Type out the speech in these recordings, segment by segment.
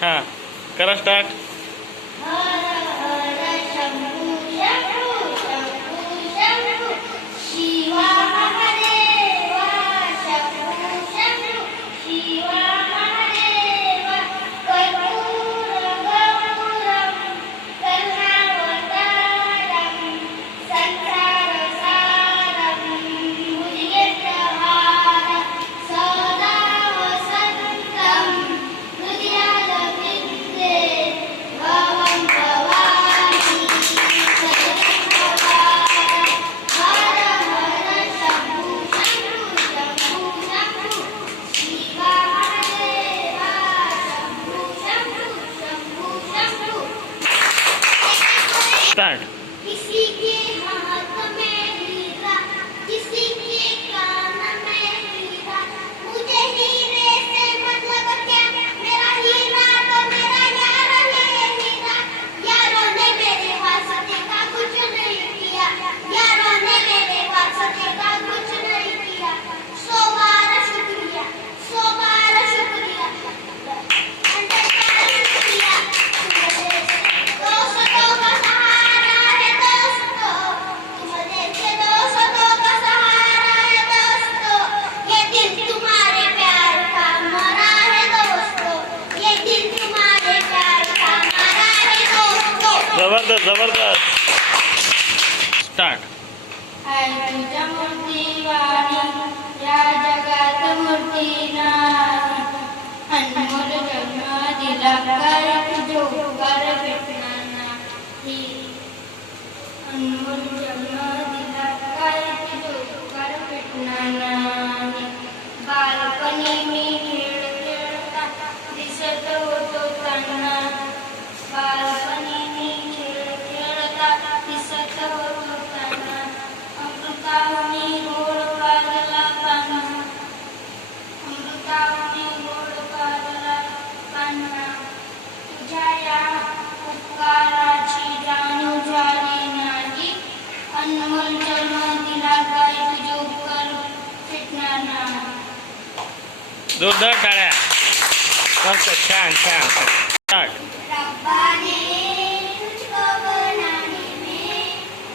हां करा start. Start. किसी के हाथ में हीरा, किसी के कान में हीरा, मुझे हीरे से मतलब क्या, मेरा हीरा तो मेरा यार है हीरा. यारों ने मेरे वास्ते का कुछ नहीं किया, यारों ने मेरे वास्ते का कुछ नहीं किया. 100 बार शुक्रिया, 100 बार शुक्रिया. जबरदस्त जबरदस्त. स्टार्ट. तुझ्या मूर्ती वाणी या जगात मूर्ती नाही, अनमोल जन्म दिला काय तुझे उपकार भेटणार नाही. अनमोल जन्म दिला काय तुझे उपकार भेटणार नाही. बालपणी मी खेळ खेळता दिसत होतो त्यांना, बालपणी मी खेळ खेळता दिसत होतो त्यांना. अमृतावनी गोड पाजला पाना, अमृतावनी गोड पाजला पाना. तुझ्या या उपकाराची जाणीव झाली नाही, अनमोल जन्म दिला काय तुझे उपकार भेटणार नाही. जोरदार टाळ्या. मस्त छान छान. स्टार्ट. रब्बा ने तुझको बनाने में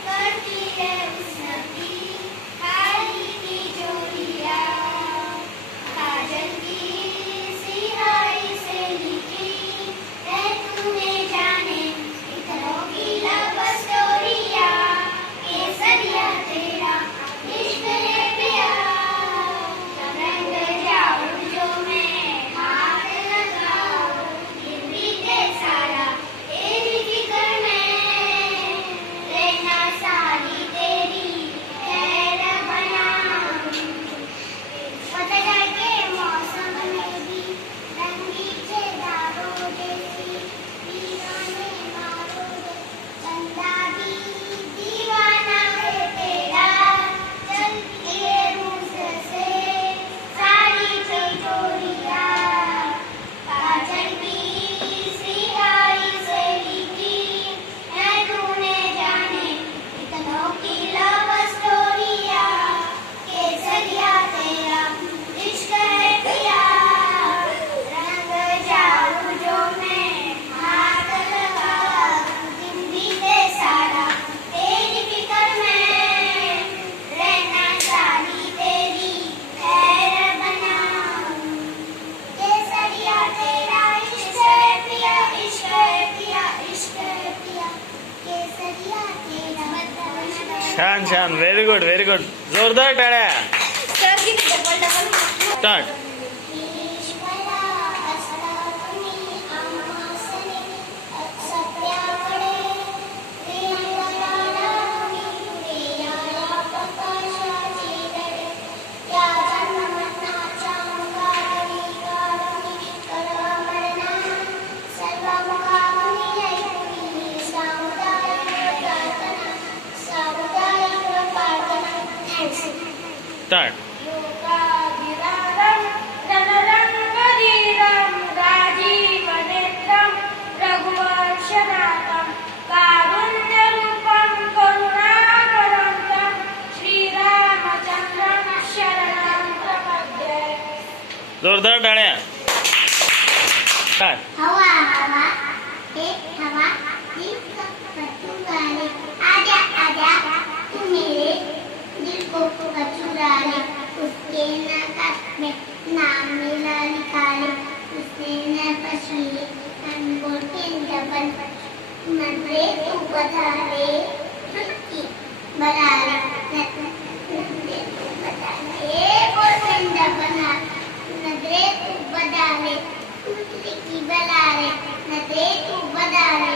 कर दी है उसनती, खाली की जोड़िया काजल की सिहाई से लिखी है तूने जाने इतनों की लब स्टोरिया. केसरिया तेरा इश्क है पिया, रंग जाऊं जो मैं हाथ लगाऊं, ये बीते सारा तेरी फिक्र में, रहना सारी तेरी खैर बनाऊं. पतझड़ के मौसम में भी रंगीचे दागों जैसी दीवाने मारो दे, बंदा भी दीवाना है तेरा. चलती है मुझसे सारी चोरिया, काजल की सिहाई से लिखी है तूने जाने इतनों की लव स्टोरिया. केसरिया तेरा इश्क है पिया, रंग जाऊं जो मैं हाथ लगाऊं, दिन बीते सारा तेरी फिक्र में, रहना सारी तेरी खैर बनाऊं. केसरिया तेरा इश्क है पिया, इश्क है पिया, इश्क है पिया. केसरिया तेरा छान छान. Very good very good. जोरदार टाळ्या. स्टार्ट. ईश्वरा असला तुम्ही आम्हासनी सत्याकडे, प्रियंकराला तुम्ही प्रियाला प्रकाशाची लढे. या जन्ममरणाच्या मुखावरी काढूनी कळवा मरणा, सर्व मुखावरी ऐकूनी सामुदायिक प्रार्थना, सामुदायिक प्रार्थना. स्टार्ट. योगाभिरामं रणरङ्गधीरं राजीवनेत्रं रघुवंशनाथं, कारुण्यरूपं करुणाकरं श्रीरामचन्द्रं शरणं प्रपद्ये. जोरदार टाळ्या. स्टार्ट. हवा के नाक में नाम मेरा लिखा ले, उसने न पछिए अनमोल जबन नजरे तू बता रे बना रे नजरे तू बता रे बोल बना नजरे तू बता रे की बना रे नजरे तू बता रे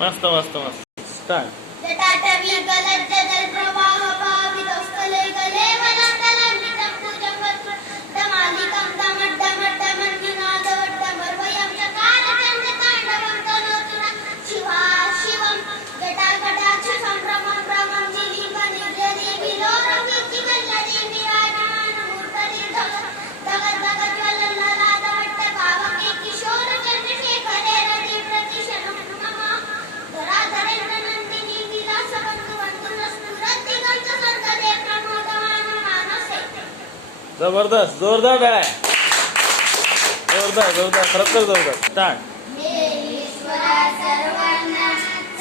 मस्त मस्त मस्त स्टार्ट जटाटवी गलत जल प्रवाह पावित स्थले गले वना कलांबितं पूजवत् दमालिकं दमट दमट दमन विनादवट दमर वयं चकार चंद्र तांडवं तनोतुना शिवा शिवं जटाकटाक्ष संभ्रमं भ्रमं जिलीपनि जली विलोरं विचिवल्लरी विराजमान मूर्तरि दगत दगत ज्वलन लादवट्ट भावके किशोर चंद्रशेखरे रति प्रतिशनं मम धराधरेन्द्र नंदिनी विलास बंधु बंधु स्फुरति दिगंत स्वर्गदे प्रमोदमान मानसे जबरदस्त जोरदार टाळ्या जोरदार जोरदार खरंच जोरदार स्टार्ट हे ईश्वरा सर्वांना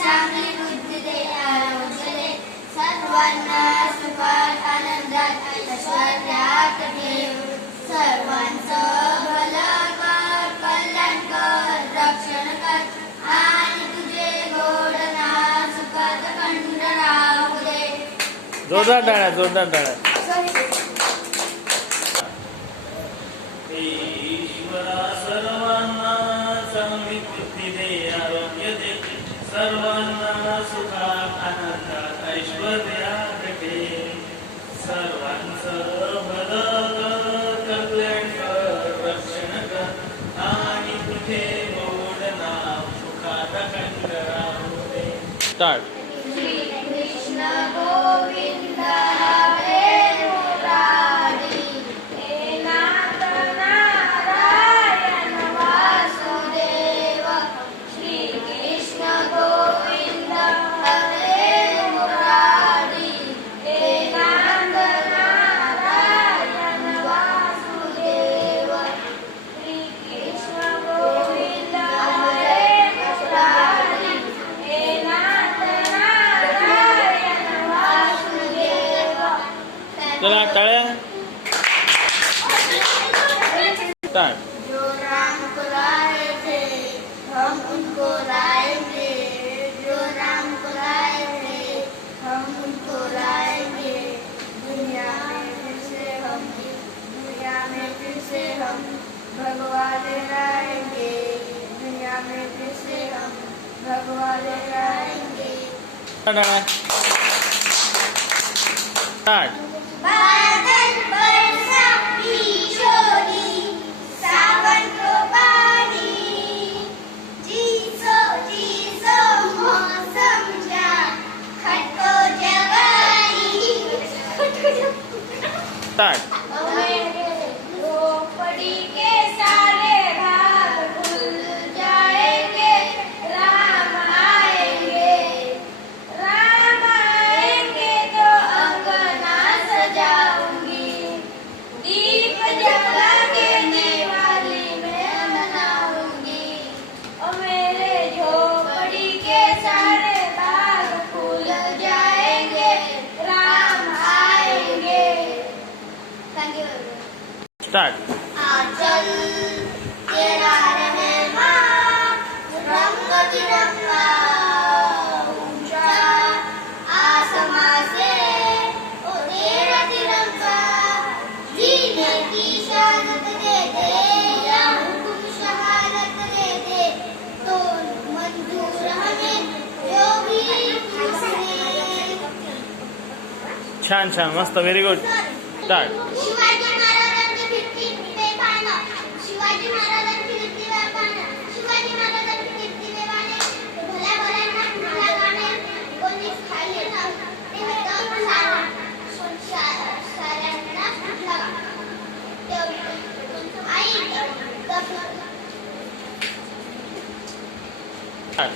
चांगली बुद्धी दे आरोग्य दे सर्वांना सुखात आनंदात ऐश्वर्यात ठेव सर्वांचं भलं कर कल्याण कर रक्षण कर आणि तुझे गोड नाम सुखात खंड राहू दे जोरदार टाळ्या जोरदार टाळ्या ईश्वरा सर्वांना चांगली बुद्धी दे आरोग्य दे सर्वांना सुखात आनंदात ऐश्वर्यात ठेव सर्वांचं भलं कर कल्याण कर रक्षण कर आणि तुझे गोड नाम सुखात खंड राहू दे स्टार्ट श्री कृष्ण गोविंद हरे मुरारी हे नाथ नारायण वासुदेव श्री कृष्ण गोविंद हरे मुरारी हे नाथ नारायण वासुदेव श्री कृष्ण गोविंद हरे मुरारी हे नाथ नारायण वासुदेव चला टाळ्या स्टार्ट जो राम को लाए थे हम उनको लाएंगे जो राम को लाए थे हम उनको लाएंगे दुनिया में फिर से हम भगवान लाएंगे दुनिया में फिर से हम भगवान लाएंगे टाळ्या स्टार्ट बादल बरसा बिजली सावन को पानी जीसो मौसम जा खटको जवानी स्टार्ट मेरे झोपड़ी के सारे भाग खुल जाएंगे राम आएंगे तो अंगना सजाऊंगी दीप जला के दिवाली मैं मनाऊंगी और मेरे झोपड़ी के सारे बाग खुल जाएंगे राम आएंगे थैंक यू स्टार्ट आंचल तेरा रहमान रंग बिरंगा ऊंचा आसमां से ओ तेरा तिरंगा जीने की शहादत दे दे या हुक्म शहादत दे दे तो मंजूर हमें जो भी हमें छान छान मस्त व्हेरी गुड स्टार्ट शिवाजी महाराजांची कीर्ती पाहणं शिवाजी महाराजांची कीर्ती पाहणं शिवाजी महाराजांची कीर्ती वेवाने भल्या भल्यांना कुठला गाणे कोणी खाल्ले ना ते होतं साऱ्यांना कुठला आई स्टार्ट